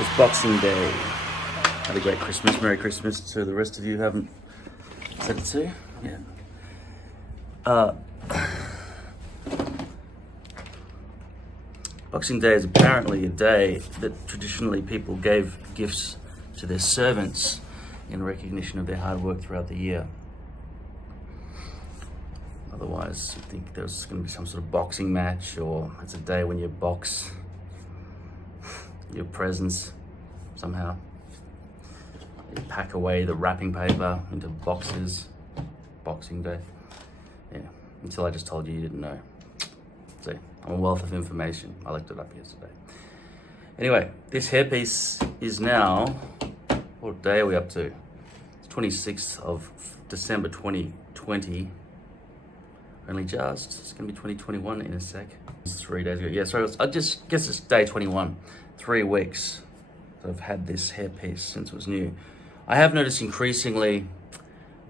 It's Boxing Day. Had a great Christmas. Merry Christmas to the rest of you who haven't said it to. Yeah. Boxing Day is apparently a day that traditionally people gave gifts to their servants in recognition of their hard work throughout the year. Otherwise, I think there's going to be some sort of boxing match, or it's a day when you box your presents somehow. You pack away the wrapping paper into boxes. Boxing Day. Yeah, until I just told you didn't know. See, I'm a wealth of information. I looked it up yesterday. Anyway, this hairpiece is now, what day are we up to? It's 26th of December 2020. Only just, it's gonna be 2021 in a sec. It's 3 days ago. Yeah, so I just guess it's day 21. 3 weeks that I've had this hairpiece since it was new. I have noticed increasingly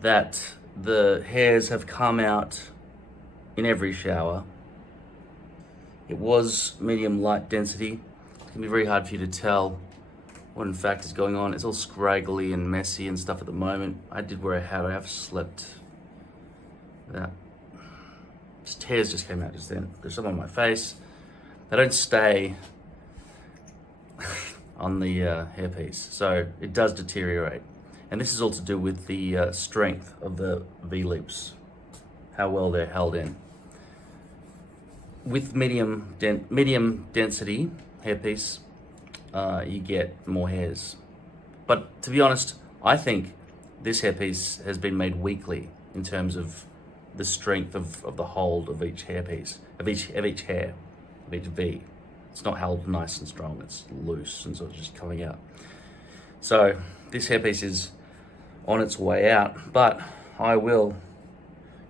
that the hairs have come out in every shower. It was medium light density. It can be very hard for you to tell what in fact is going on. It's all scraggly and messy and stuff at the moment. I did wear a hat. I have slept without. Just hairs just came out just then. There's some on my face. They don't stay on the hairpiece, so it does deteriorate. And this is all to do with the strength of the V-loops, how well they're held in. With medium density hairpiece, you get more hairs. But to be honest, I think this hairpiece has been made weakly in terms of the strength of the hold of each hairpiece, of each hair, of each V. It's not held nice and strong, it's loose and sort of just coming out. So this hairpiece is on its way out, but I will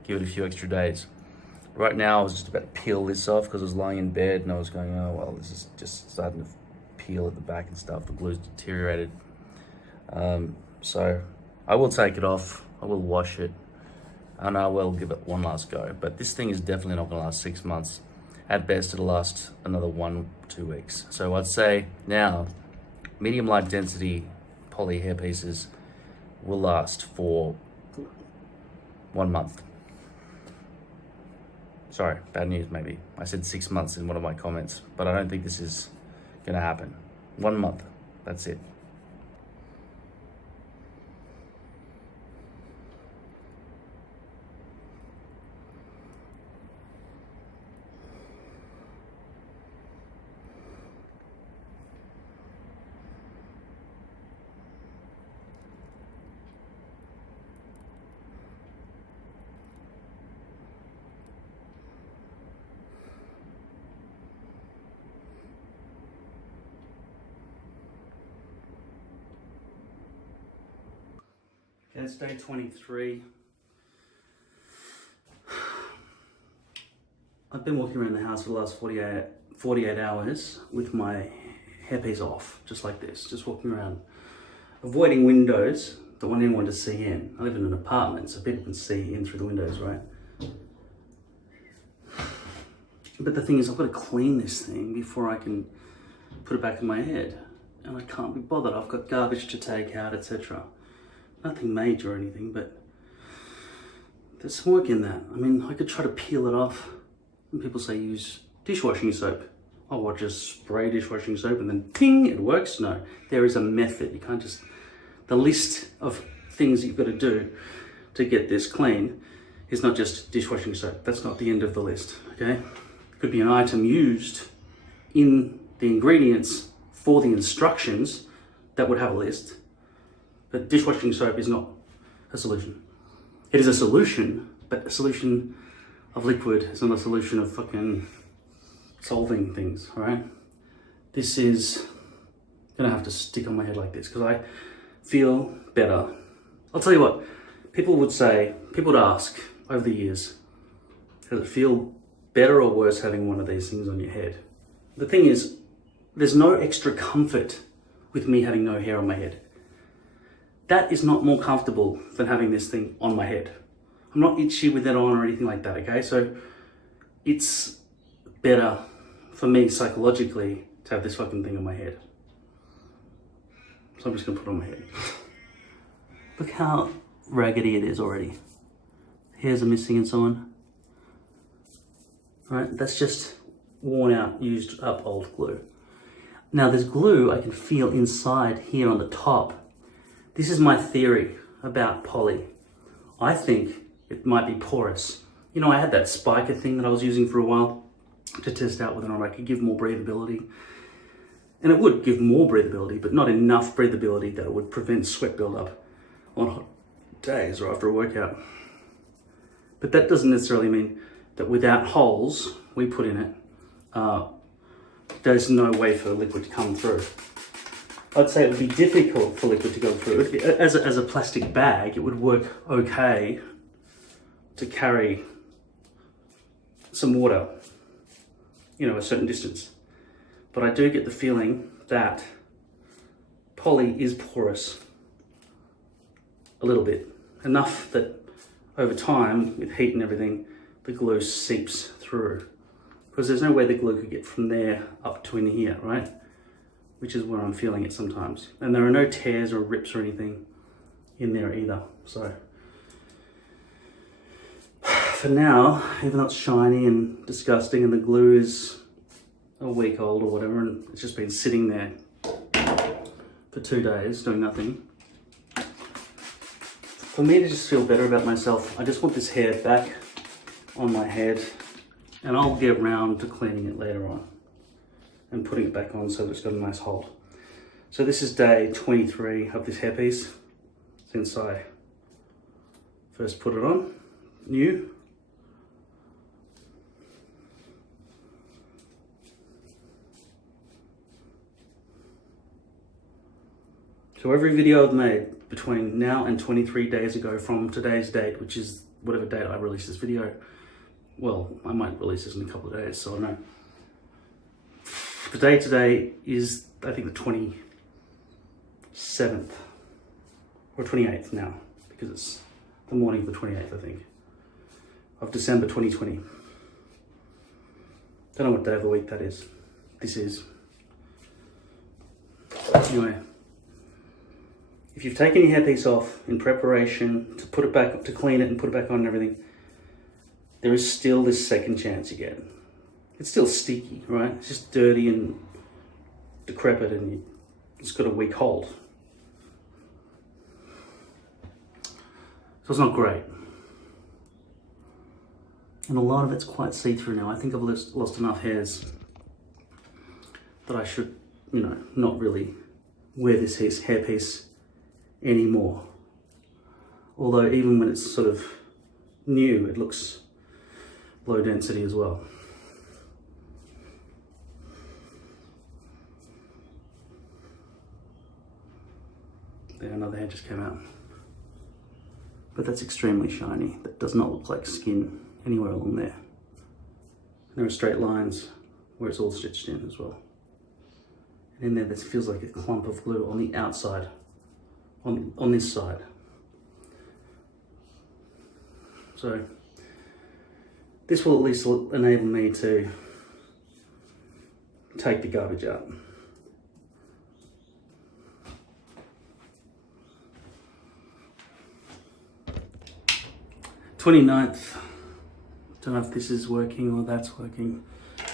give it a few extra days. Right now I was just about to peel this off because I was lying in bed and I was going, oh well, this is just starting to peel at the back and stuff. The glue's deteriorated. So I will take it off, I will wash it, and I will give it one last go. But this thing is definitely not gonna last 6 months. At best, it'll last another 1-2 weeks. So I'd say now, medium light density poly hairpieces will last for 1 month. Sorry, bad news maybe. I said 6 months in one of my comments, but I don't think this is gonna happen. 1 month, that's it. Okay, it's day 23. I've been walking around the house for the last 48 hours with my hairpiece off, just like this, just walking around, avoiding windows, don't want anyone to see in. I live in an apartment, so people can see in through the windows, right? But the thing is, I've got to clean this thing before I can put it back in my head, and I can't be bothered. I've got garbage to take out, etc. Nothing major or anything, but there's some work in that. I mean, I could try to peel it off. And people say use dishwashing soap. Oh, what, just spray dishwashing soap and then ping, it works? No, there is a method. You can't just, the list of things you've got to do to get this clean is not just dishwashing soap. That's not the end of the list, okay? It could be an item used in the ingredients for the instructions that would have a list. But dishwashing soap is not a solution. It is a solution, but a solution of liquid is not a solution of fucking solving things, all right? This is gonna have to stick on my head like this because I feel better. I'll tell you what, people would ask over the years, does it feel better or worse having one of these things on your head? The thing is, there's no extra comfort with me having no hair on my head. That is not more comfortable than having this thing on my head. I'm not itchy with it on or anything like that, okay? So it's better for me psychologically to have this fucking thing on my head. So I'm just gonna put it on my head. Look how raggedy it is already. Hairs are missing and so on. Right, that's just worn out, used up old glue. Now there's glue I can feel inside here on the top. This is my theory about poly. I think it might be porous. You know, I had that spiker thing that I was using for a while to test out whether or not I could give more breathability. And it would give more breathability, but not enough breathability that it would prevent sweat buildup on hot days or after a workout. But that doesn't necessarily mean that without holes we put in it, there's no way for liquid to come through. I'd say it would be difficult for liquid to go through. As a plastic bag, it would work okay to carry some water, you know, a certain distance. But I do get the feeling that poly is porous a little bit. Enough that over time, with heat and everything, the glue seeps through. Because there's no way the glue could get from there up to in here, right? Which is where I'm feeling it sometimes. And there are no tears or rips or anything in there either. So for now, even though it's shiny and disgusting and the glue is a week old or whatever, and it's just been sitting there for 2 days doing nothing. For me to just feel better about myself, I just want this hair back on my head, and I'll get round to cleaning it later on and putting it back on so that it's got a nice hold. So this is day 23 of this hairpiece since I first put it on, new. So every video I've made between now and 23 days ago from today's date, which is whatever date I release this video, well, I might release this in a couple of days, so I know. The day today is, I think, the 27th, or 28th now, because it's the morning of the 28th, I think, of December 2020. Don't know what day of the week that is. This is. Anyway. If you've taken your hairpiece off in preparation to put it back, to clean it and put it back on and everything, there is still this second chance you get. It's still sticky, right? It's just dirty and decrepit and it's got a weak hold. So it's not great. And a lot of it's quite see-through now. I think I've lost enough hairs that I should, you know, not really wear this hairpiece anymore. Although even when it's sort of new, it looks low density as well. There, another hair just came out. But that's extremely shiny. That does not look like skin anywhere along there. There are straight lines where it's all stitched in as well. And in there, this feels like a clump of glue on the outside. On this side. So this will at least enable me to take the garbage out. "29th, don't know if this is working or that's working.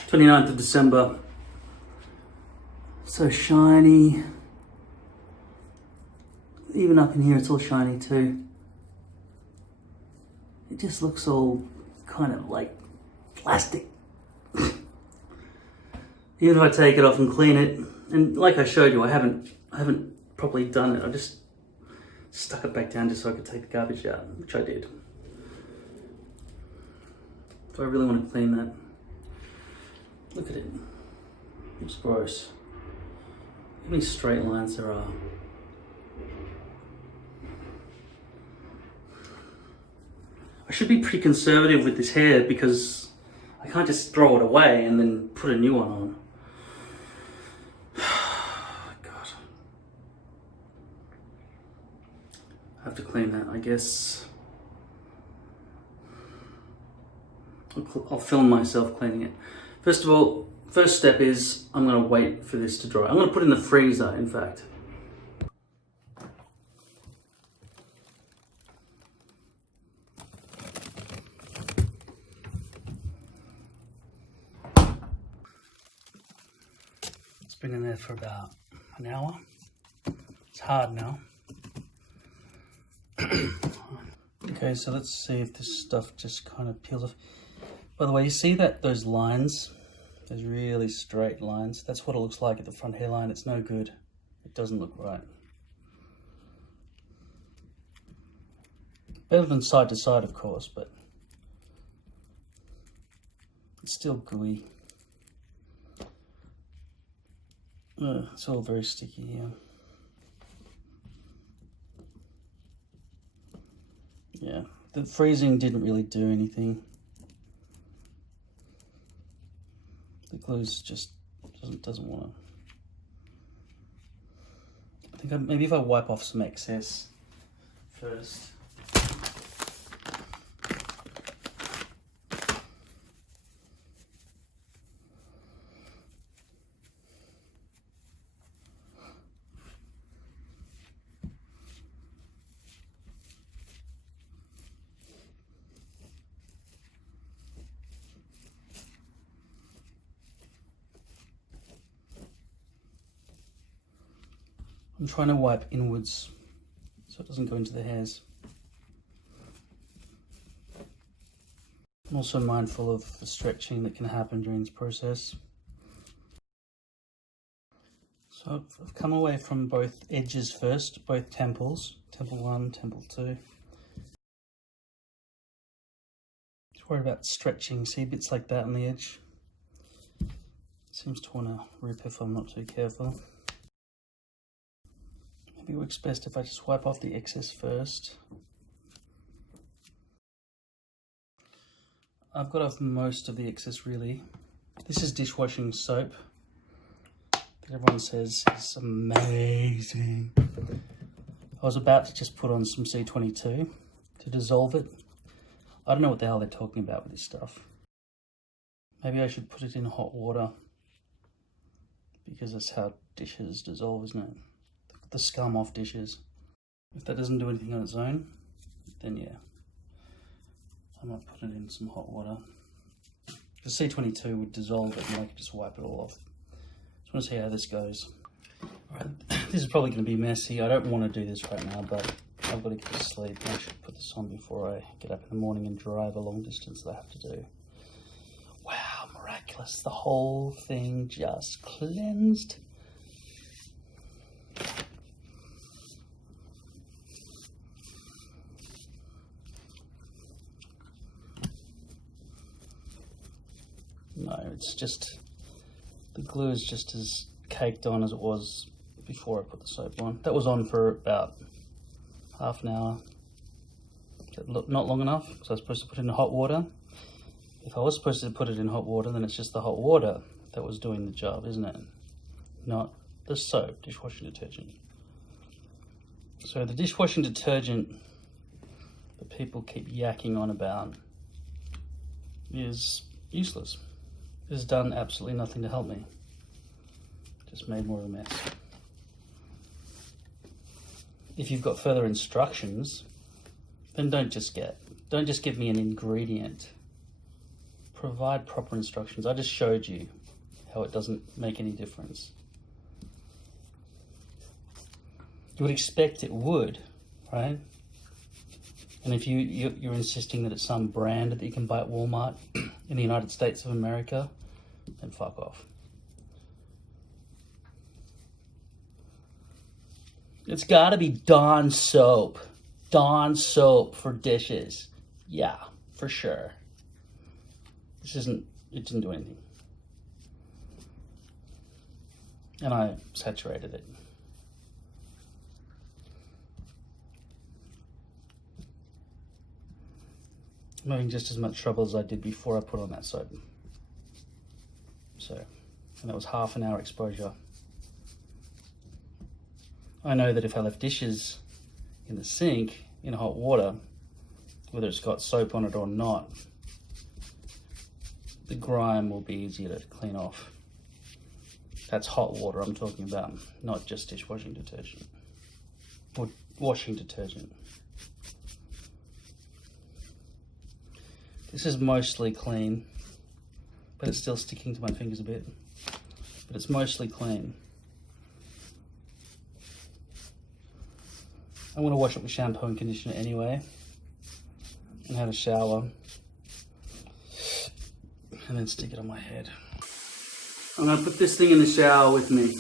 29th of December. So shiny. Even up in here, it's all shiny too. It just looks all kind of like plastic. Even if I take it off and clean it, and like I showed you, I haven't properly done it. I just stuck it back down just so I could take the garbage out, which I did. Do I really want to clean that? Look at it. It's gross. How many straight lines there are. I should be pretty conservative with this hair because I can't just throw it away and then put a new one on. God. I have to clean that, I guess. I'll film myself cleaning it. First of all, first step is I'm going to wait for this to dry. I'm going to put it in the freezer, in fact. been in there for about an hour. It's hard now. Okay, so let's see if this stuff just kind of peels off. By the way, you see that those lines, those really straight lines, that's what it looks like at the front hairline. It's no good. It doesn't look right. Better than side to side, of course, but it's still gooey. It's all very sticky here. Yeah, the freezing didn't really do anything. The glue's just doesn't want to. I think maybe if I wipe off some excess first. I'm trying to wipe inwards so it doesn't go into the hairs. I'm also mindful of the stretching that can happen during this process. So I've come away from both edges first, both temples, temple 1, temple 2. Just worry about stretching, see bits like that on the edge. Seems to want to rip if I'm not too careful. Maybe it works best if I just wipe off the excess first. I've got off most of the excess really. This is dishwashing soap that everyone says is amazing. I was about to just put on some C22 to dissolve it. I don't know what the hell they're talking about with this stuff. Maybe I should put it in hot water because that's how dishes dissolve, isn't it? The scum off dishes. If that doesn't do anything on its own, then yeah, I might put it in some hot water. The C22 would dissolve it and I could just wipe it all off. Just want to see how this goes. Alright, this is probably going to be messy. I don't want to do this right now, but I've got to get to sleep. I should put this on before I get up in the morning and drive a long distance that I have to do. Wow, miraculous. The whole thing just cleansed. No, it's just, the glue is just as caked on as it was before I put the soap on. That was on for about half an hour. Not long enough, because I was supposed to put it in hot water. If I was supposed to put it in hot water, then it's just the hot water that was doing the job, isn't it? Not the soap, dishwashing detergent. So the dishwashing detergent that people keep yakking on about is useless. It has done absolutely nothing to help me. Just made more of a mess. If you've got further instructions, then don't just give me an ingredient. Provide proper instructions. I just showed you how it doesn't make any difference. You would expect it would, right? And if you're insisting that it's some brand that you can buy at Walmart in the United States of America, then fuck off. It's gotta be Dawn soap. Dawn soap for dishes. Yeah, for sure. It didn't do anything. And I saturated it. I'm having just as much trouble as I did before I put on that soap. So, and that was half an hour exposure. I know that if I left dishes in the sink in hot water, whether it's got soap on it or not, the grime will be easier to clean off. That's hot water I'm talking about, not just dishwashing detergent or washing detergent. This is mostly clean, but it's still sticking to my fingers a bit. but it's mostly clean. I'm going to wash it with shampoo and conditioner anyway, and have a shower, and then stick it on my head. I'm going to put this thing in the shower with me.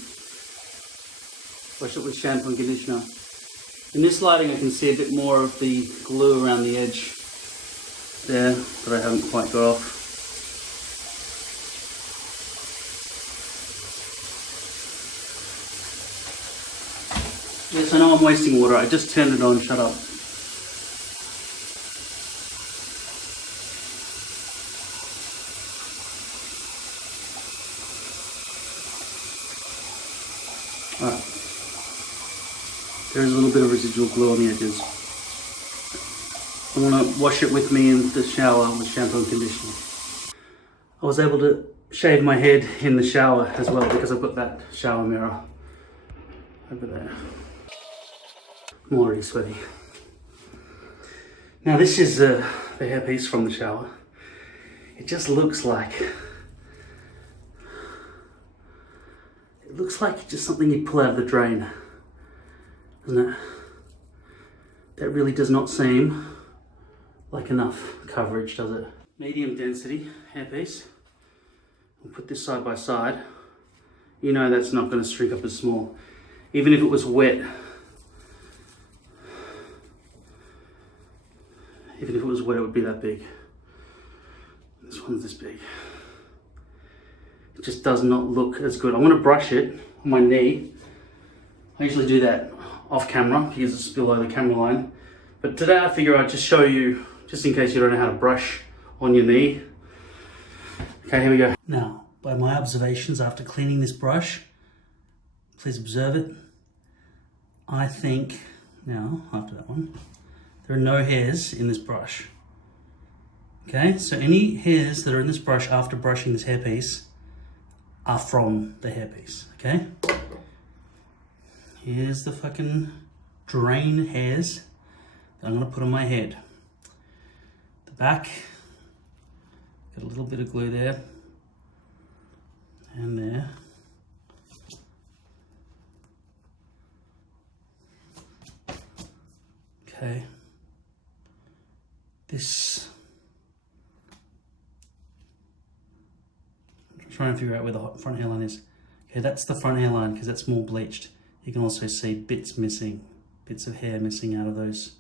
Wash it with shampoo and conditioner. In this lighting I can see a bit more of the glue around the edge there that I haven't quite got off. Yes, I know I'm wasting water. I just turned it on. Shut up. Alright. There's a little bit of residual glue on the edges. I want to wash it with me in the shower with shampoo and conditioner. I was able to shave my head in the shower as well because I've got that shower mirror over there. I'm already sweaty. Now this is the hairpiece from the shower. It just looks like, just something you pull out of the drain, doesn't it? That really does not seem like enough coverage, does it? Medium density hairpiece. We'll put this side by side. You know that's not going to shrink up as small. Even if it was wet, it would be that big. This one's this big. It just does not look as good. I'm going to brush it on my knee. I usually do that off camera because it's below the camera line. But today I figure I'd just show you, just in case you don't know how to brush on your knee. Okay, here we go. Now, by my observations after cleaning this brush, please observe it. I think, now, after that one, there are no hairs in this brush. Okay, so any hairs that are in this brush after brushing this hairpiece are from the hairpiece, okay? Here's the fucking drain hairs that I'm gonna put on my head. The back, got a little bit of glue there, and there. Okay. This, I'm trying to figure out where the front hairline is. Okay, that's the front hairline because that's more bleached. You can also see bits missing, bits of hair missing out of those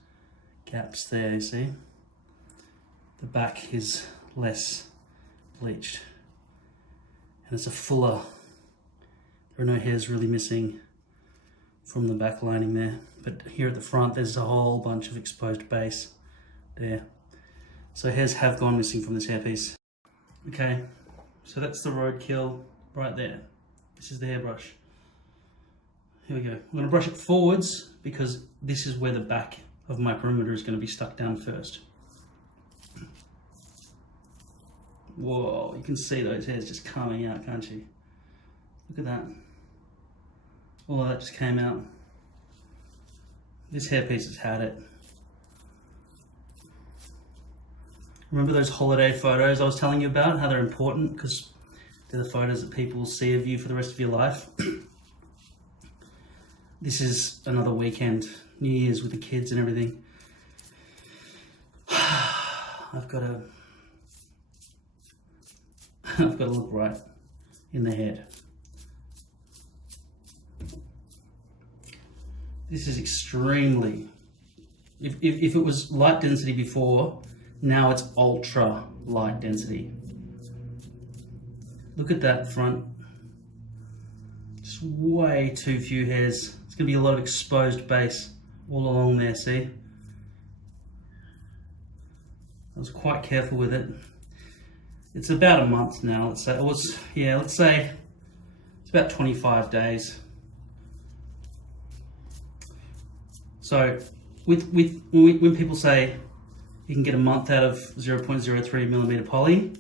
gaps there, you see? The back is less bleached. And it's a fuller, there are no hairs really missing from the back lining there. But here at the front, there's a whole bunch of exposed base there. So hairs have gone missing from this hairpiece. Okay, so that's the roadkill right there. This is the hairbrush. Here we go. I'm gonna brush it forwards because this is where the back of my perimeter is gonna be stuck down first. Whoa, you can see those hairs just coming out, can't you? Look at that. All of that just came out. This hairpiece has had it. Remember those holiday photos I was telling you about, how they're important because they're the photos that people will see of you for the rest of your life? This is another weekend, New Year's with the kids and everything. I've got to look right in the head. This is extremely, if it was light density before, now it's ultra light density. Look at that front. Just way too few hairs. It's gonna be a lot of exposed base all along there, see? I was quite careful with it. It's about a month now, let's say. Let's say it's about 25 days. So when people say you can get a month out of 0.03 millimeter poly,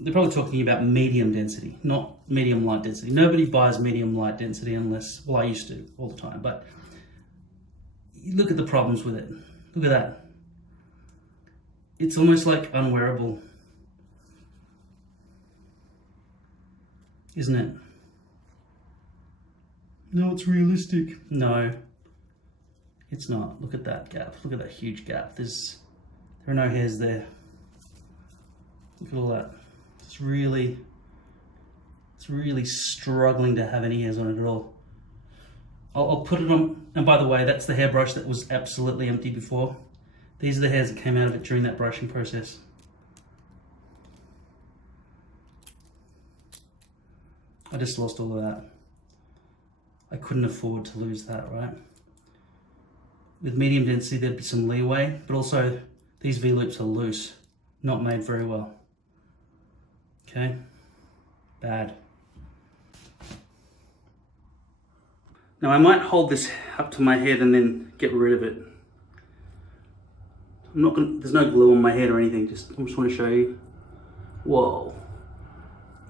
they're probably talking about medium density, not medium light density. Nobody buys medium light density unless, well, I used to all the time, but look at the problems with it. Look at that. It's almost like unwearable. isn't it? No, it's realistic. No, it's not. Look at that gap. Look at that huge gap. There are no hairs there. Look at all that. It's really struggling to have any hairs on it at all. I'll put it on, and by the way, that's the hairbrush that was absolutely empty before. These are the hairs that came out of it during that brushing process. I just lost all of that. I couldn't afford to lose that, right? With medium density, there'd be some leeway, but also these V-loops are loose, not made very well. Okay, bad. Now I might hold this up to my head and then get rid of it. There's no glue on my head or anything, I just want to show you. Whoa.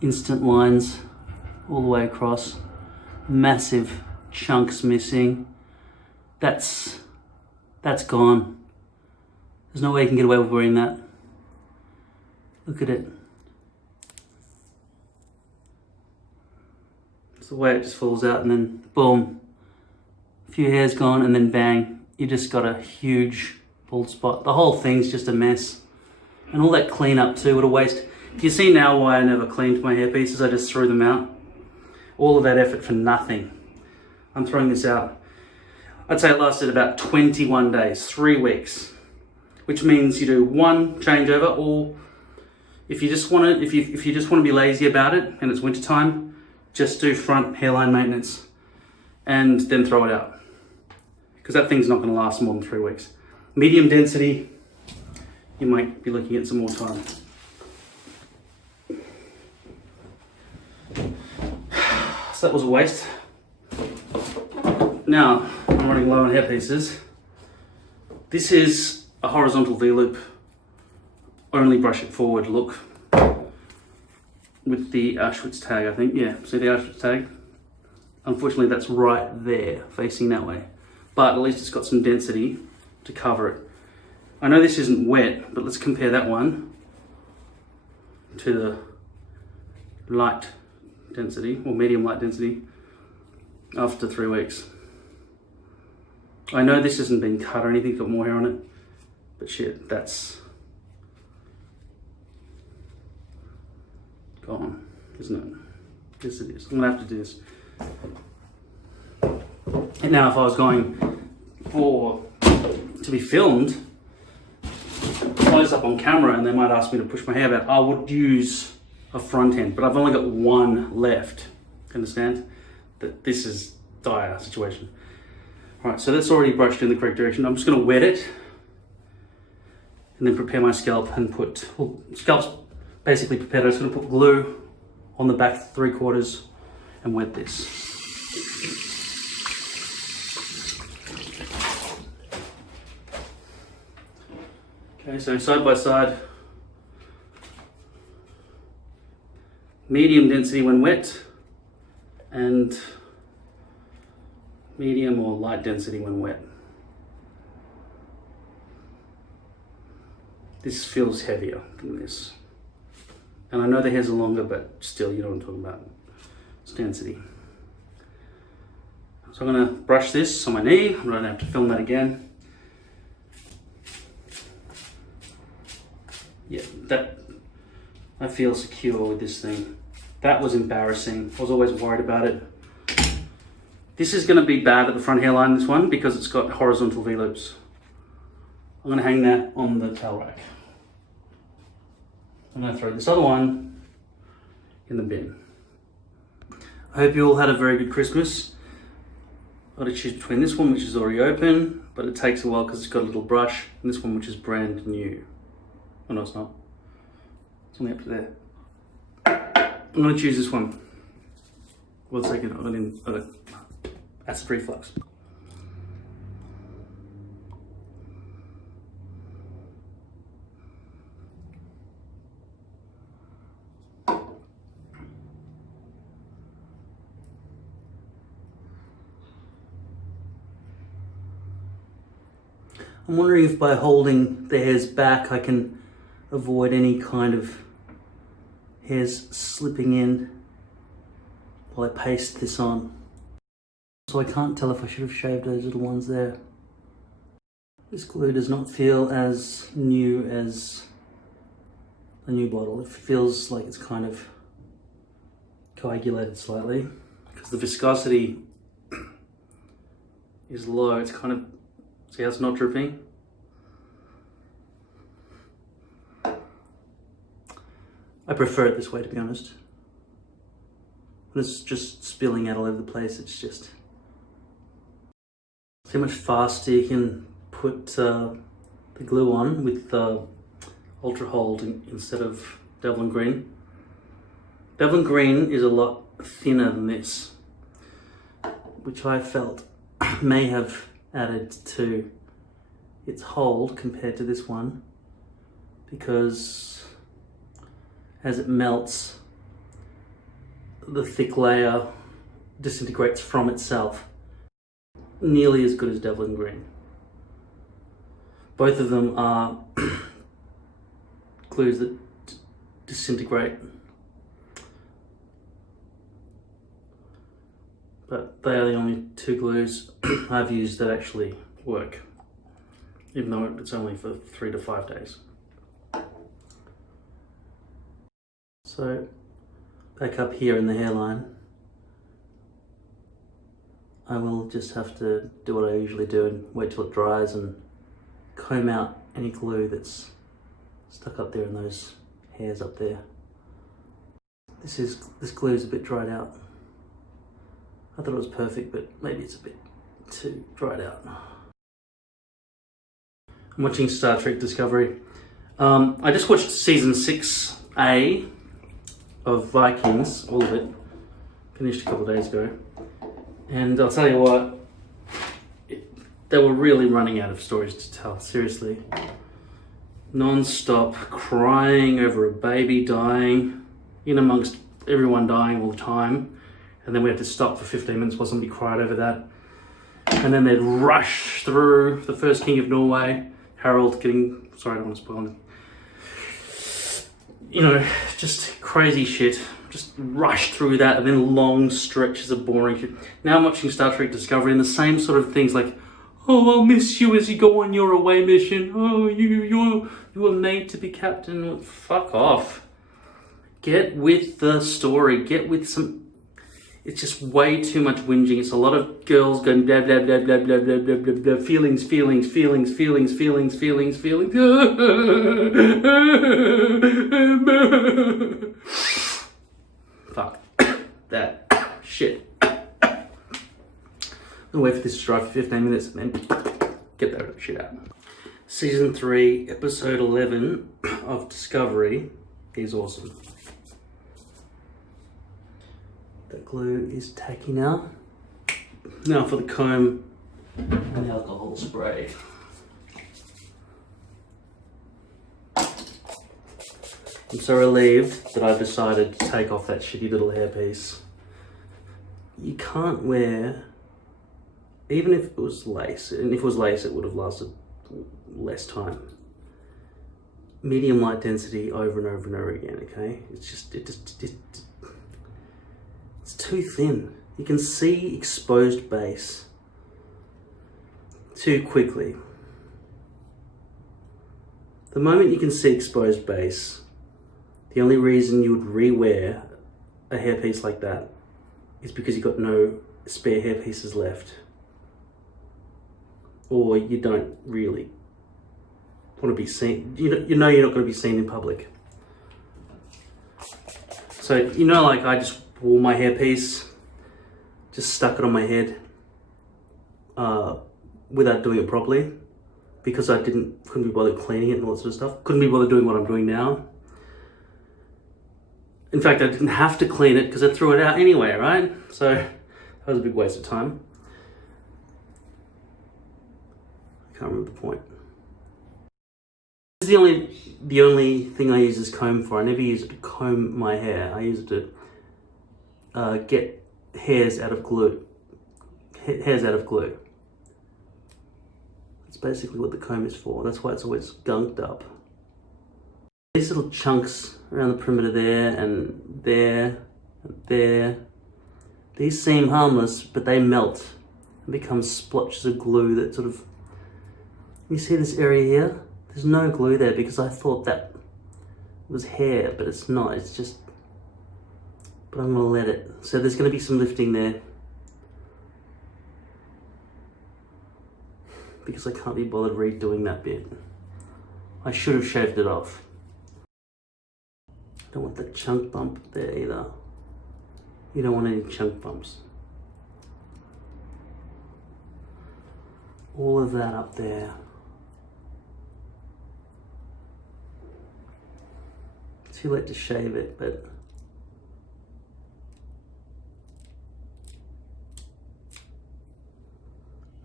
Instant lines all the way across. Massive chunks missing. That's gone. There's no way you can get away with wearing that. Look at it. It's the way it just falls out and then boom. A few hairs gone and then bang. You just got a huge bald spot. The whole thing's just a mess. And all that cleanup too, what a waste. You see now why I never cleaned my hair pieces, I just threw them out. All of that effort for nothing. I'm throwing this out. I'd say it lasted about 21 days, 3 weeks. Which means you do one changeover, or if you just want to be lazy about it and it's winter time, just do front hairline maintenance and then throw it out. Because that thing's not going to last more than 3 weeks. Medium density, you might be looking at some more time. So that was a waste. Now, I'm running low on hair pieces. This is a horizontal V-loop, only brush it forward look with the Auschwitz tag, I think. Yeah, see the Auschwitz tag? Unfortunately, that's right there, facing that way. But at least it's got some density to cover it. I know this isn't wet, but let's compare that one to the light density, or medium light density, after 3 weeks. I know this hasn't been cut or anything, got more hair on it, but shit, that's gone, isn't it? Yes it is. I'm gonna have to do this. And now if I was going to be filmed, close up on camera, and they might ask me to push my hair back, I would use a front end, but I've only got one left. Understand? That this is dire situation. All right, so that's already brushed in the correct direction. I'm just gonna wet it and then prepare my scalp and put, well, scalp's basically prepared. I'm just gonna put glue on the back 3/4 and wet this. Okay, so side by side, medium density when wet and medium or light density when wet. This feels heavier than this. And I know the hairs are longer, but still, you know what I'm talking about. It's density. So I'm gonna brush this on my knee. I'm gonna have to film that again. Yeah, that, I feel secure with this thing. That was embarrassing. I was always worried about it. This is gonna be bad at the front hairline, this one, because it's got horizontal V-loops. I'm gonna hang that on the towel rack. I'm gonna throw this other one in the bin. I hope you all had a very good Christmas. I've got to choose between this one, which is already open, but it takes a while because it's got a little brush, and this one, which is brand new. Oh no, it's not. It's only up to there. I'm gonna choose this one. 1 second, I've got acid reflux. I'm wondering if by holding the hairs back I can avoid any kind of hairs slipping in while I paste this on. So I can't tell if I should have shaved those little ones there. This glue does not feel as new as a new bottle. It feels like it's kind of coagulated slightly because the viscosity is low. It's kind of, see how it's not dripping? I prefer it this way, to be honest. When it's just spilling out all over the place, it's just... See how much faster you can put the glue on with Ultra Hold instead of Devlin Green. Devlin Green is a lot thinner than this, which I felt may have added to its hold compared to this one, because as it melts, the thick layer disintegrates from itself. Nearly as good as Devlin Green. Both of them are glues that disintegrate, but they are the only two glues I've used that actually work, even though it's only for 3 to 5 days. So back up here in the hairline, I will just have to do what I usually do and wait till it dries and comb out any glue that's stuck up there in those hairs up there. This glue is a bit dried out. I thought it was perfect, but maybe it's a bit too dried out. I'm watching Star Trek Discovery. I just watched season 6A of Vikings, all of it. Finished a couple of days ago. And I'll tell you what, they were really running out of stories to tell, seriously. Non-stop crying over a baby dying, in amongst everyone dying all the time. And then we had to stop for 15 minutes while somebody cried over that. And then they'd rush through the first king of Norway, Harold getting, sorry, I don't want to spoil him. You know, just crazy shit. Just rush through that, and then long stretches of boring shit. Now I'm watching Star Trek Discovery, and the same sort of things like, oh, I'll miss you as you go on your away mission. Oh, you were made to be captain. Fuck off. Get with the story. Get with some... It's just way too much whinging. It's a lot of girls going blah, blah, blah, blah, blah, blah, blah, blah, blah. Feelings. Fuck that shit. I'll wait for this to dry for 15 minutes and then get that shit out. Season 3, episode 11 of Discovery is awesome. The glue is tacky now. Now for the comb and the alcohol spray. I'm so relieved that I've decided to take off that shitty little hairpiece. You can't wear, even if it was lace, and if it was lace it would have lasted less time. Medium light density over and over and over again, okay? It's too thin. You can see exposed base too quickly. The moment you can see exposed base, the only reason you would rewear a hairpiece like that is because you've got no spare hairpieces left. Or you don't really want to be seen. You know you're not going to be seen in public. So, you know, like I just wore my hairpiece, just stuck it on my head without doing it properly because I couldn't be bothered cleaning it and all that sort of stuff. Couldn't be bothered doing what I'm doing now. In fact, I didn't have to clean it because I threw it out anyway, right? So that was a big waste of time. I can't remember the point. This is the only thing I use this comb for. I never use it to comb my hair. I use it to get hairs out of glue. Hairs out of glue. That's basically what the comb is for. That's why it's always gunked up. These little chunks around the perimeter there and there and there These seem harmless, but they melt and become splotches of glue that sort of, you see this area here? There's no glue there because I thought that was hair, but it's not, it's just, but I'm gonna let it. So there's gonna be some lifting there because I can't be bothered redoing that bit. I should have shaved it off. I don't want the chunk bump there either. You don't want any chunk bumps. All of that up there. Too late to shave it, but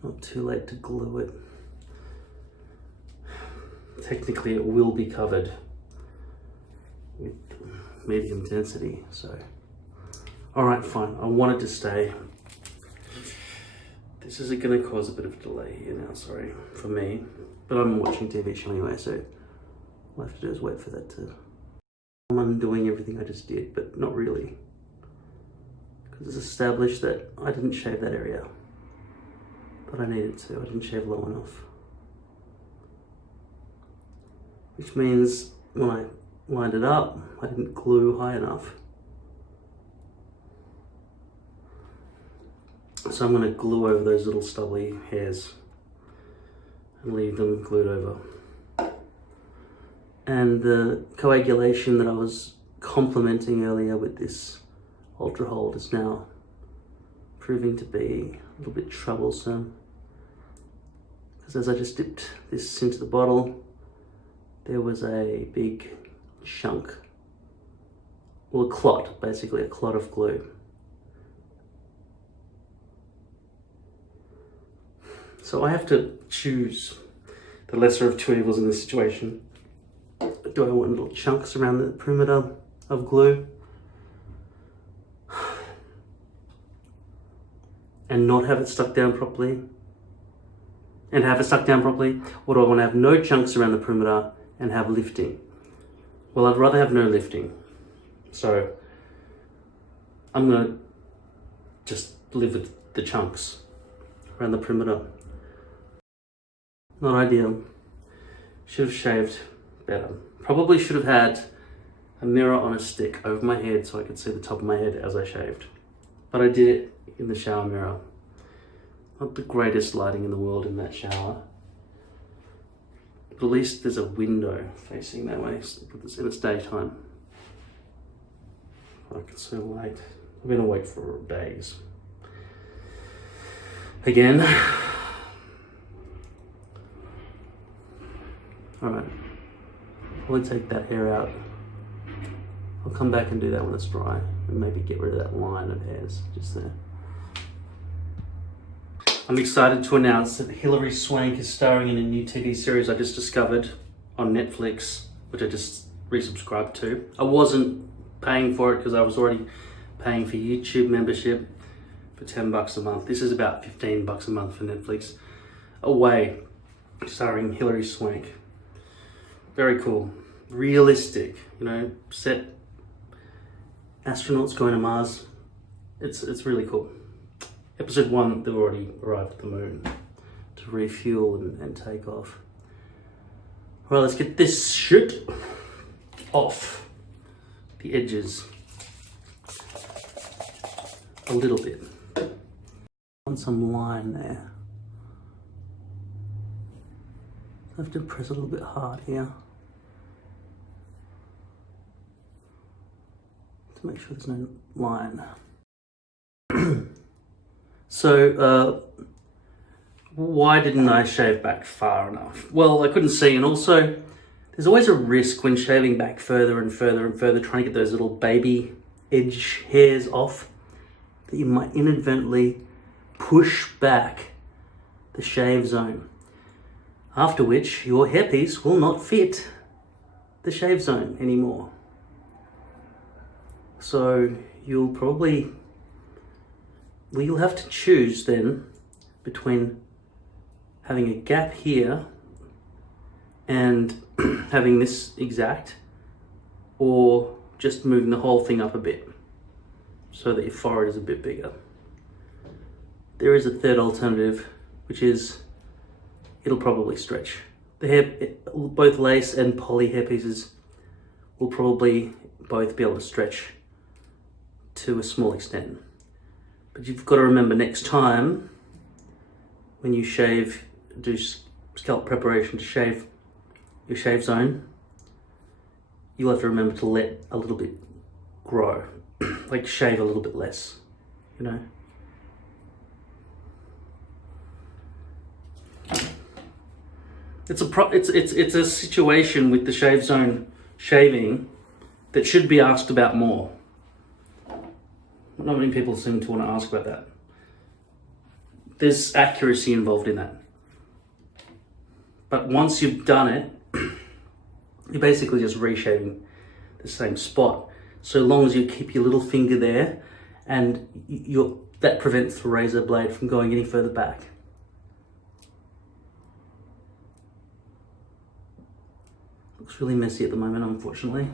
not too late to glue it. Technically it will be covered with medium density, so. All right, fine, I want it to stay. This is gonna cause a bit of a delay here now, sorry, for me. But I'm watching TV show anyway, so all I have to do is wait for that to, I'm undoing everything I just did, but not really. Because it's established that I didn't shave that area, but I needed to, I didn't shave low enough. Which means when I lined it up, I didn't glue high enough. So I'm going to glue over those little stubbly hairs and leave them glued over. And the coagulation that I was complimenting earlier with this Ultra Hold is now proving to be a little bit troublesome. Because as I just dipped this into the bottle, there was a big chunk, well, a clot, basically a clot of glue. So I have to choose the lesser of two evils in this situation. Do I want little chunks around the perimeter of glue and not have it stuck down properly? And have it stuck down properly? Or do I want to have no chunks around the perimeter and have lifting? Well, I'd rather have no lifting. So I'm gonna just live with the chunks around the perimeter. Not ideal. Should have shaved better. Probably should have had a mirror on a stick over my head so I could see the top of my head as I shaved. But I did it in the shower mirror. Not the greatest lighting in the world in that shower. But at least there's a window facing that way, and it's daytime. I can so wait. I'm gonna wait for days. Again. All right, I'll take that hair out. I'll come back and do that when it's dry and maybe get rid of that line of hairs just there. I'm excited to announce that Hilary Swank is starring in a new TV series I just discovered on Netflix, which I just resubscribed to. I wasn't paying for it because I was already paying for YouTube membership for $10 a month. This is about $15 a month for Netflix. Away, starring Hilary Swank. Very cool, realistic, you know, set astronauts going to Mars. It's really cool. Episode 1, they've already arrived at the moon to refuel and take off. Well, let's get this shit off the edges a little bit. Want some line there. I have to press a little bit hard here to make sure there's no line. So, why didn't I shave back far enough? Well, I couldn't see, and also there's always a risk when shaving back further and further and further, trying to get those little baby edge hairs off, that you might inadvertently push back the shave zone. After which your hairpiece will not fit the shave zone anymore. So you'll have to choose then between having a gap here and having this exact, or just moving the whole thing up a bit. so that your forehead is a bit bigger. There is a third alternative, which is it'll probably stretch. The hair, both lace and poly hair pieces will probably both be able to stretch to a small extent. But you've got to remember next time when you shave, do scalp preparation to shave your shave zone, you'll have to remember to let a little bit grow, like shave a little bit less, you know. It's a situation with the shave zone shaving that should be asked about more. Not many people seem to want to ask about that. There's accuracy involved in that. But once you've done it, you're basically just reshaving the same spot. So long as you keep your little finger there and that prevents the razor blade from going any further back. Looks really messy at the moment, unfortunately.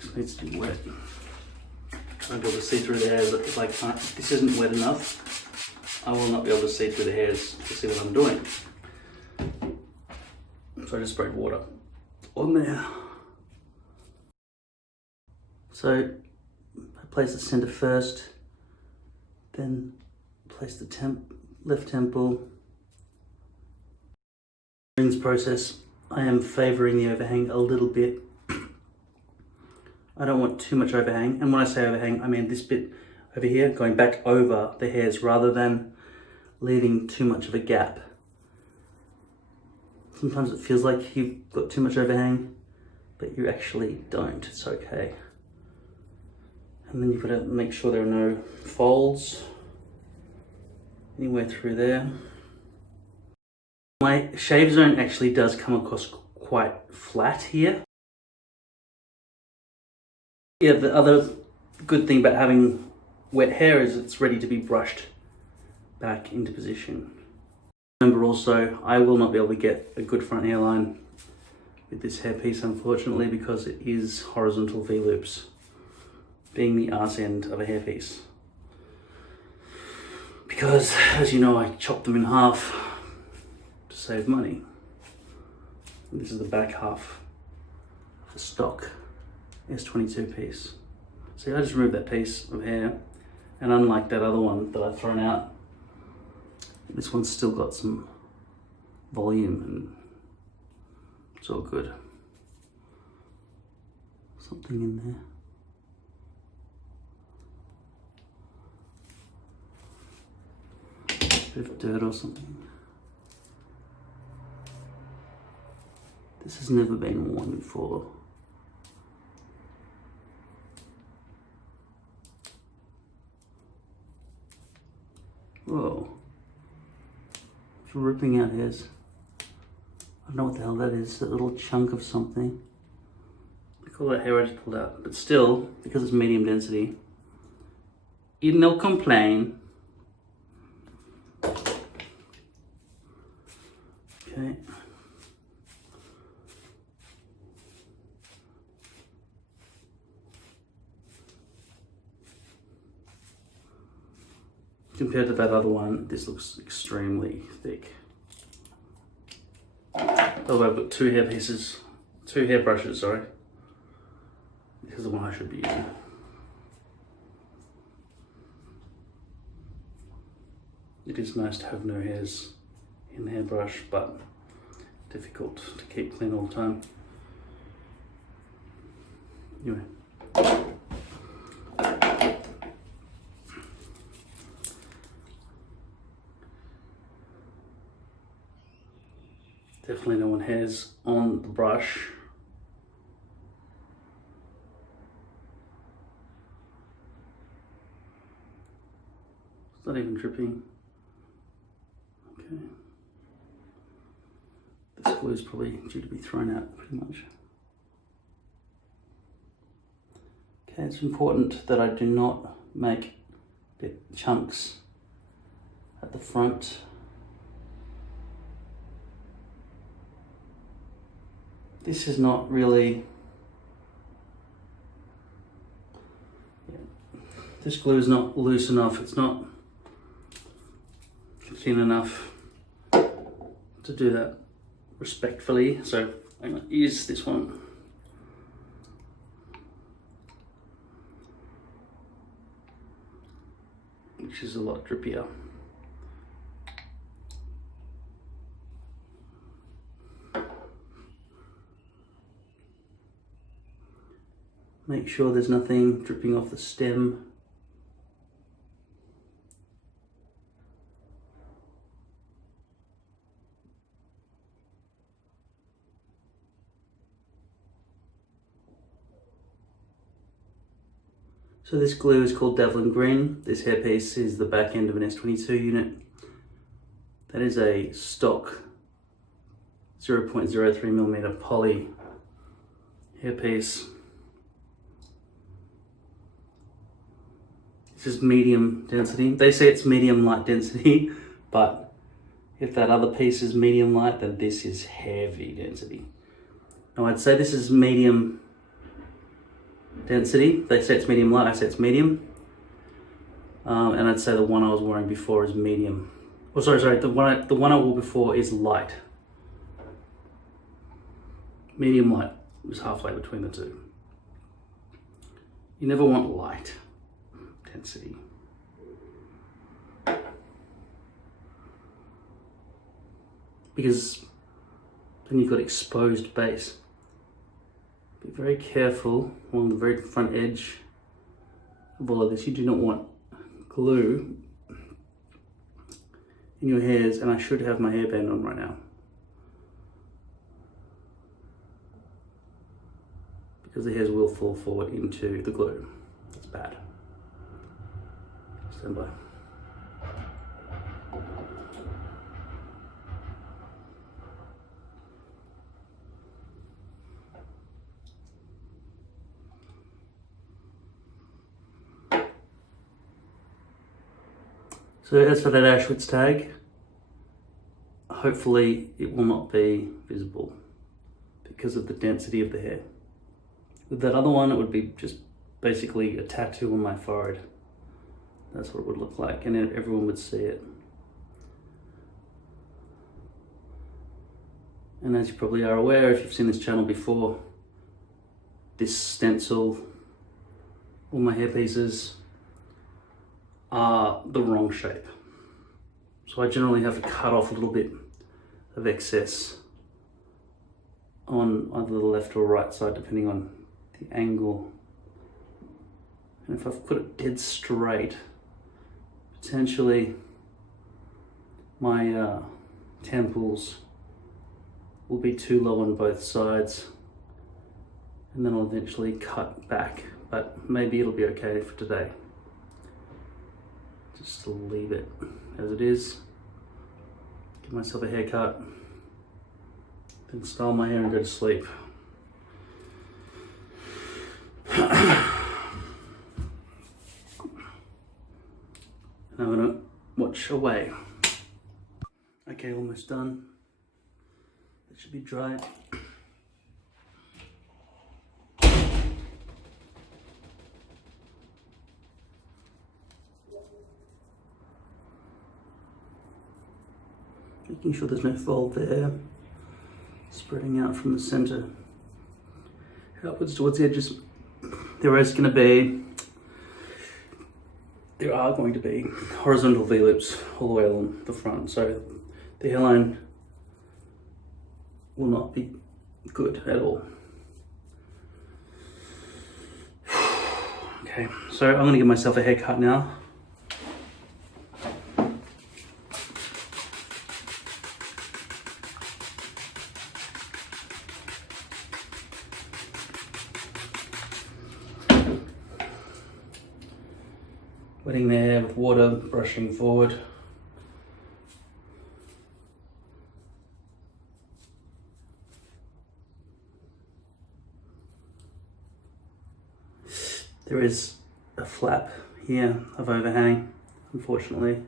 This needs to be wet. I won't be able to see through the hairs if I can't. If this isn't wet enough, I will not be able to see through the hairs to see what I'm doing. So I just sprayed water on there. So I place the center first, then place the left temple. In this process, I am favoring the overhang a little bit. I don't want too much overhang, and when I say overhang, I mean this bit over here going back over the hairs rather than leaving too much of a gap. Sometimes it feels like you've got too much overhang, but you actually don't. It's okay. And then you've got to make sure there are no folds anywhere through there. My shave zone actually does come across quite flat here. Yeah, the other good thing about having wet hair is it's ready to be brushed back into position. Remember also, I will not be able to get a good front hairline with this hairpiece, unfortunately, because it is horizontal V-loops, being the arse end of a hairpiece. Because, as you know, I chopped them in half to save money. And this is the back half of the stock S22 piece. See, I just removed that piece of hair, and unlike that other one that I've thrown out, this one's still got some volume and it's all good. Something in there. Bit of dirt or something. This has never been worn before. Whoa. It's ripping out hairs. I don't know what the hell that is, that little chunk of something. Look all that hair I just pulled out. But still, because it's medium density, you no complain. Okay. Compared to that other one, this looks extremely thick. Although I've got two hair brushes, sorry. This is the one I should be using. It is nice to have no hairs in the hairbrush, but difficult to keep clean all the time. Anyway. Definitely don't want hairs on the brush. It's not even dripping. Okay. This glue is probably due to be thrown out pretty much. Okay, it's important that I do not make the chunks at the front. This is not really, this glue is not loose enough, it's not thin enough to do that respectfully, so I'm going to use this one. Which is a lot drippier. Make sure there's nothing dripping off the stem. So this glue is called Devlin Green. This hairpiece is the back end of an S22 unit. That is a stock 0.03mm poly hairpiece. This is medium density. They say it's medium light density, but if that other piece is medium light, then this is heavy density. Now I'd say this is medium density. They say it's medium light, I say it's medium. And I'd say the one I was wearing before is medium. Oh, sorry, the one I wore before is light. Medium light is halfway between the two. You never want light density. Because then you've got exposed base. Be very careful along the very front edge of all of this. You do not want glue in your hairs, and I should have my hairband on right now, because the hairs will fall forward into the glue. That's bad. Stand by. So as for that Auschwitz tag, hopefully it will not be visible because of the density of the hair. With that other one, it would be just basically a tattoo on my forehead. That's what it would look like, and everyone would see it. And as you probably are aware, if you've seen this channel before, this stencil, all my hair pieces are the wrong shape. So I generally have to cut off a little bit of excess on either the left or right side, depending on the angle. And if I've put it dead straight, potentially my temples will be too low on both sides, and then I'll eventually cut back, but maybe it'll be okay for today. Just to leave it as it is, give myself a haircut, then style my hair and go to sleep. And I'm gonna watch away. Okay, almost done. It should be dry. Making sure there's no fold there. Spreading out from the center outwards towards the edges. There are going to be horizontal V-loops all the way along the front, so the hairline will not be good at all. Okay, so I'm going to give myself a haircut now. Wetting the hair with water, brushing forward. There is a flap here of overhang, unfortunately.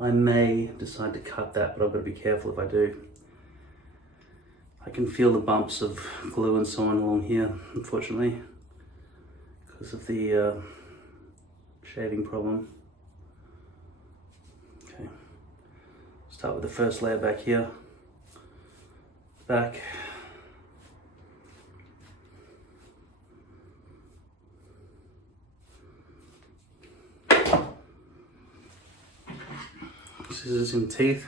I may decide to cut that, but I've got to be careful if I do. I can feel the bumps of glue and so on along here, unfortunately, because of the shaving problem. Okay, start with the first layer back here. Back. Scissors and teeth.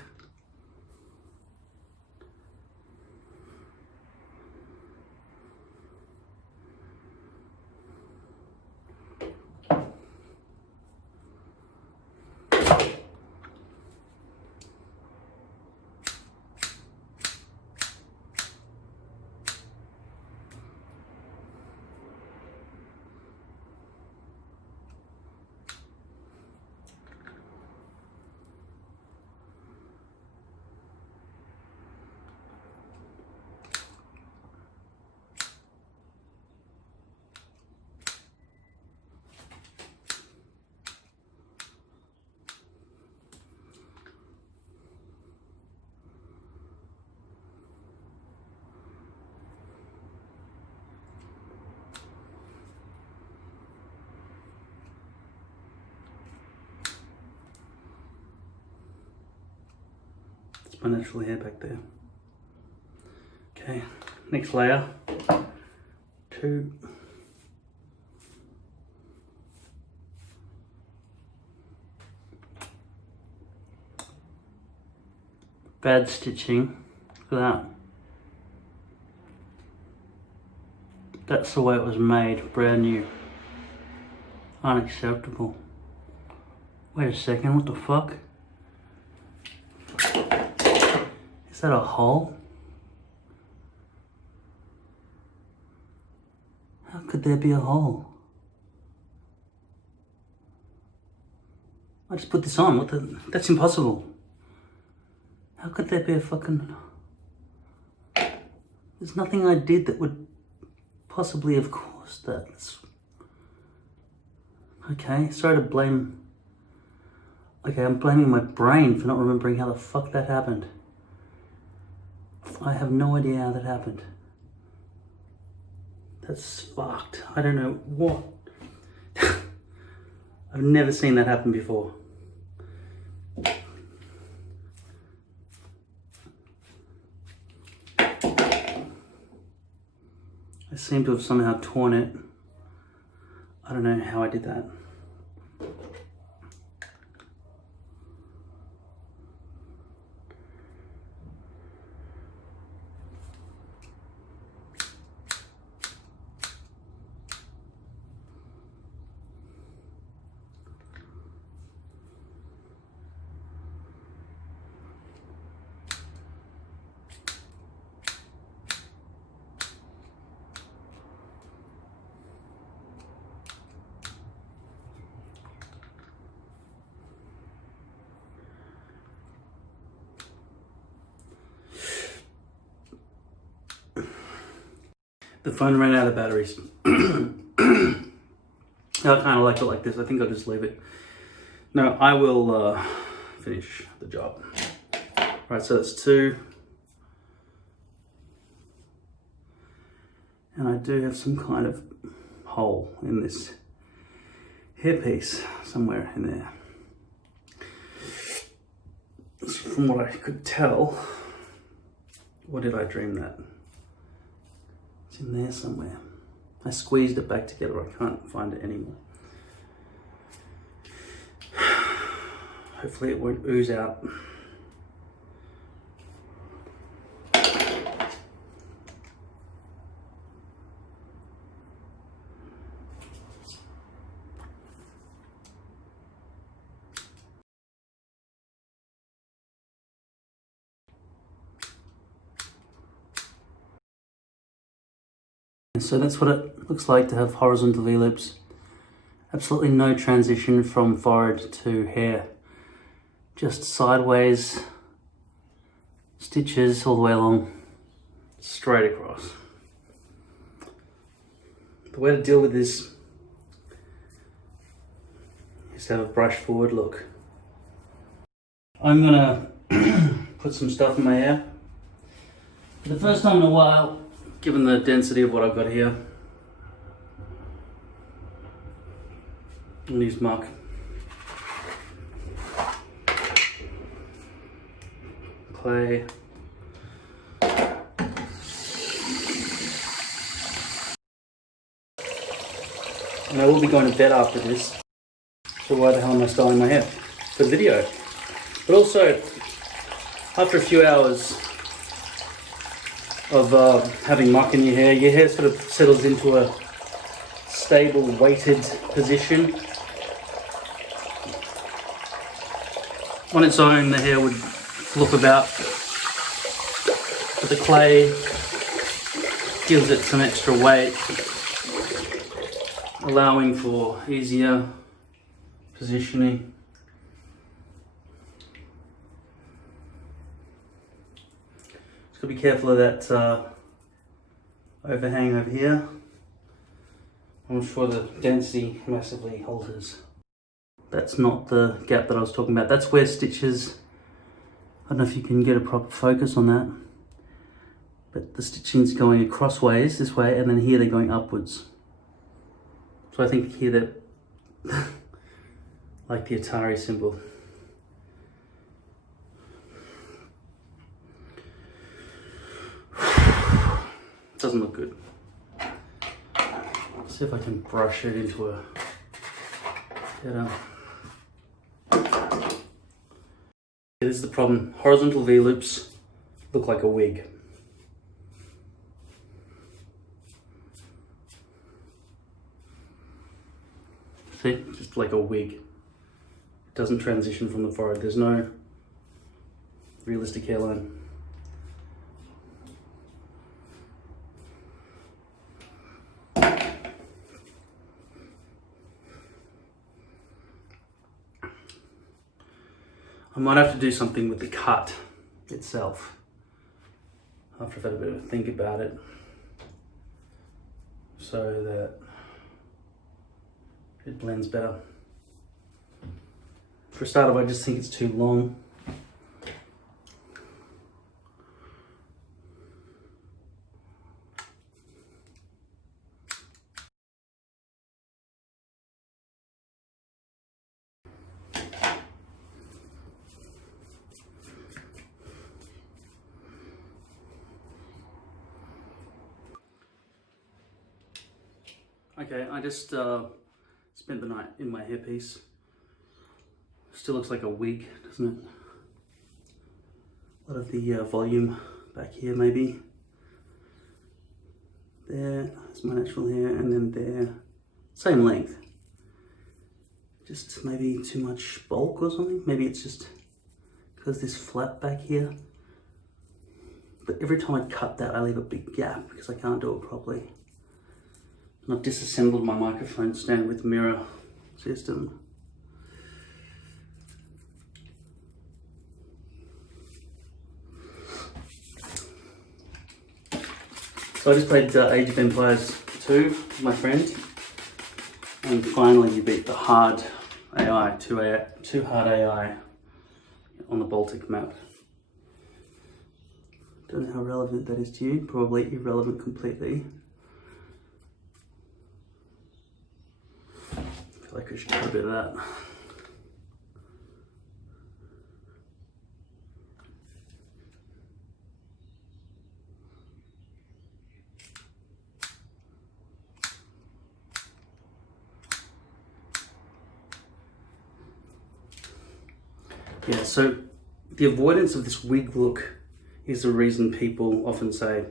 My natural hair back there. Okay, next layer, 2. Bad stitching, look at that. That's the way it was made, brand new. Unacceptable. Wait a second, what the fuck? Is that a hole? How could there be a hole? I just put this on, what the, that's impossible. How could there be a fucking... There's nothing I did that would possibly have caused that. Okay, sorry to blame... Okay, I'm blaming my brain for not remembering how the fuck that happened. I have no idea how that happened. That's fucked. I don't know what. I've never seen that happen before. I seem to have somehow torn it. I don't know how I did that. The phone ran out of batteries. I kind of like it like this. I think I'll just leave it. No, I will finish the job. Right, so that's 2. And I do have some kind of hole in this hairpiece somewhere in there. So from what I could tell, or did I dream that? It's in there somewhere. I squeezed it back together. I can't find it anymore. Hopefully it won't ooze out. So that's what it looks like to have horizontal V-loops. Absolutely no transition from forehead to hair. Just sideways stitches all the way along, straight across. The way to deal with this is to have a brush forward look. I'm gonna put some stuff in my hair. For the first time in a while, given the density of what I've got here, I'm gonna use muck. Clay. And I will be going to bed after this. So why the hell am I styling my hair? For the video. But also, after a few hours of having muck in your hair sort of settles into a stable, weighted position. On its own, the hair would flip about, but the clay gives it some extra weight, allowing for easier positioning. Just gotta be careful of that overhang over here. I'm sure the density massively alters. That's not the gap that I was talking about. That's where stitches, I don't know if you can get a proper focus on that, but the stitching's going crossways this way, and then here they're going upwards. So I think here that like the Atari symbol. Doesn't look good. Let's see if I can brush it into a better. This is the problem. Horizontal V-loops look like a wig. See, just like a wig. It doesn't transition from the forehead. There's no realistic hairline. I might have to do something with the cut itself after I've had a bit of a think about it, so that it blends better. For a start, I just think it's too long. Okay, I just spent the night in my hairpiece. Still looks like a wig, doesn't it? A lot of the volume back here, maybe. There's my natural hair, and then there, same length. Just maybe too much bulk or something. Maybe it's just because this flat back here. But every time I cut that, I leave a big gap because I can't do it properly. And I've disassembled my microphone stand with mirror system. So I just played Age of Empires 2 with my friend, and finally you beat the hard AI, two hard AI on the Baltic map. Don't know how relevant that is to you, probably irrelevant completely. I feel like I should cut a bit of that. Yeah, so the avoidance of this wig look is the reason people often say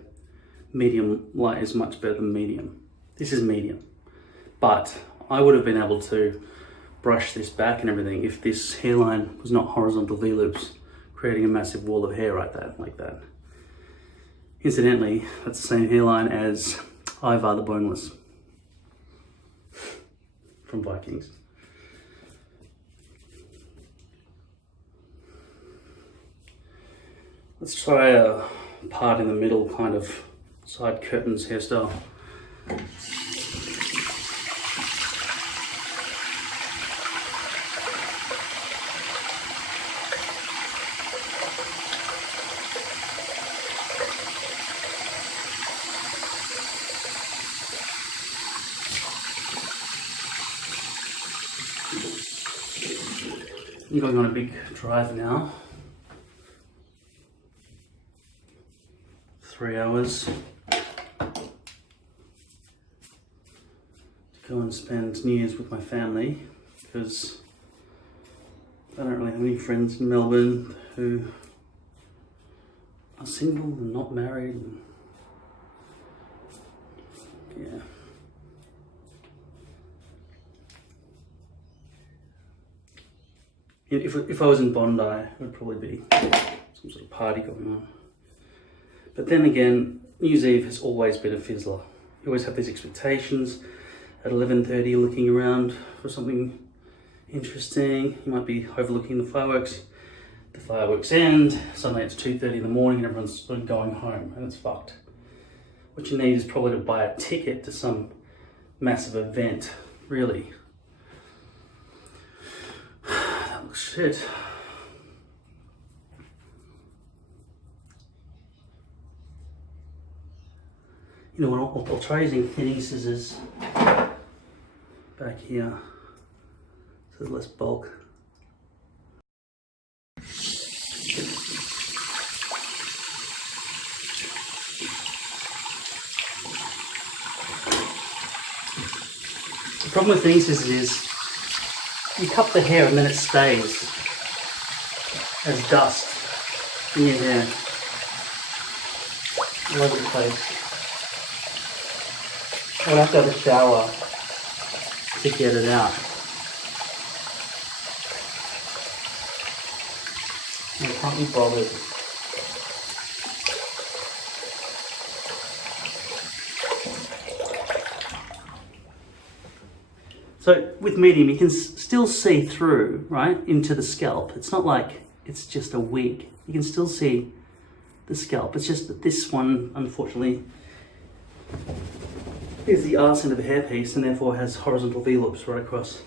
medium light is much better than medium. This is medium, but I would have been able to brush this back and everything if this hairline was not horizontal V-loops, creating a massive wall of hair like that. Incidentally, that's the same hairline as Ivar the Boneless from Vikings. Let's try a part in the middle kind of side curtains hairstyle. I'm going on a big drive now. 3 hours. To go and spend New Year's with my family, because I don't really have any friends in Melbourne who are single and not married. And yeah. If I was in Bondi, it would probably be some sort of party going on. But then again, New Year's Eve has always been a fizzler. You always have these expectations at 11:30 looking around for something interesting. You might be overlooking the fireworks. The fireworks end, suddenly it's 2:30 in the morning and everyone's sort of going home and it's fucked. What you need is probably to buy a ticket to some massive event, really. That looks shit. You know what, I'll try using thinning scissors back here so there's less bulk. The problem with thinning scissors is you cut the hair and then it stays as dust in your hair all over the place. I would have to have a shower to get it out. I can't be bothered. So with medium, you can still see through, right, into the scalp. It's not like it's just a wig. You can still see the scalp. It's just that this one, unfortunately, is the arse end of the hairpiece and therefore has horizontal V-loops right across.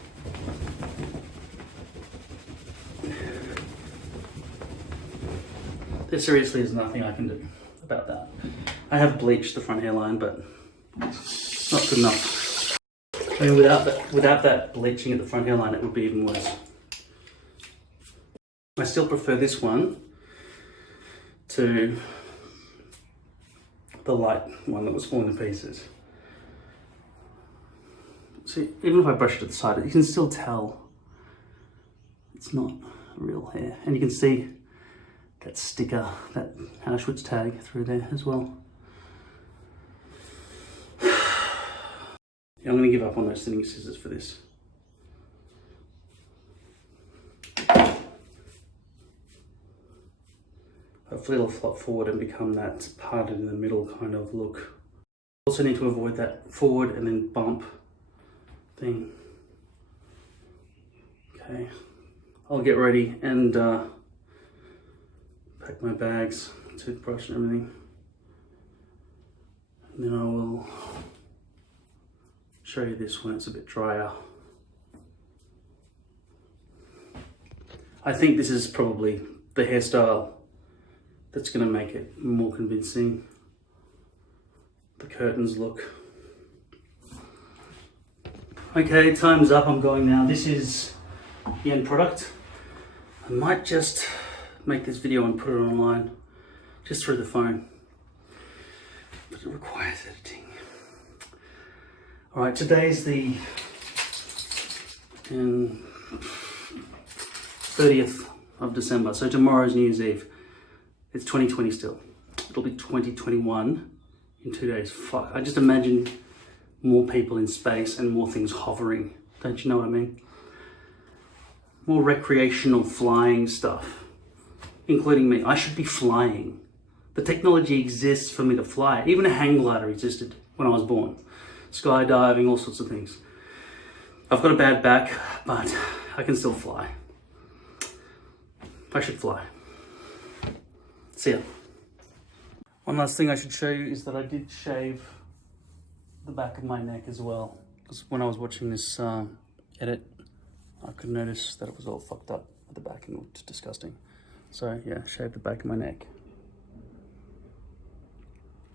There seriously is nothing I can do about that. I have bleached the front hairline, but it's not good enough. I mean, without that bleaching at the front hairline, it would be even worse. I still prefer this one to the light one that was falling to pieces. See, even if I brush it to the side, you can still tell it's not real hair. And you can see that sticker, that Auschwitz tag through there as well. Yeah, I'm going to give up on those thinning scissors for this. Hopefully it'll flop forward and become that parted in the middle kind of look. Also need to avoid that forward and then bump thing. Okay, I'll get ready and pack my bags, toothbrush and everything. And then I will show you this when it's a bit drier. I think this is probably the hairstyle that's going to make it more convincing. The curtains look. Okay, time's up, I'm going now. This is the end product. I might just make this video and put it online, just through the phone. But it requires editing. All right, today's the 30th of December, so tomorrow's New Year's Eve. It's 2020 still. It'll be 2021 in 2 days. Fuck, I just imagine more people in space and more things hovering. Don't you know what I mean? More recreational flying stuff, including me. I should be flying. The technology exists for me to fly. Even a hang glider existed when I was born. Skydiving, all sorts of things. I've got a bad back, but I can still fly. I should fly. See ya. One last thing I should show you is that I did shave the back of my neck as well, because when I was watching this edit, I could notice that it was all fucked up at the back and looked disgusting. So yeah, shaved the back of my neck.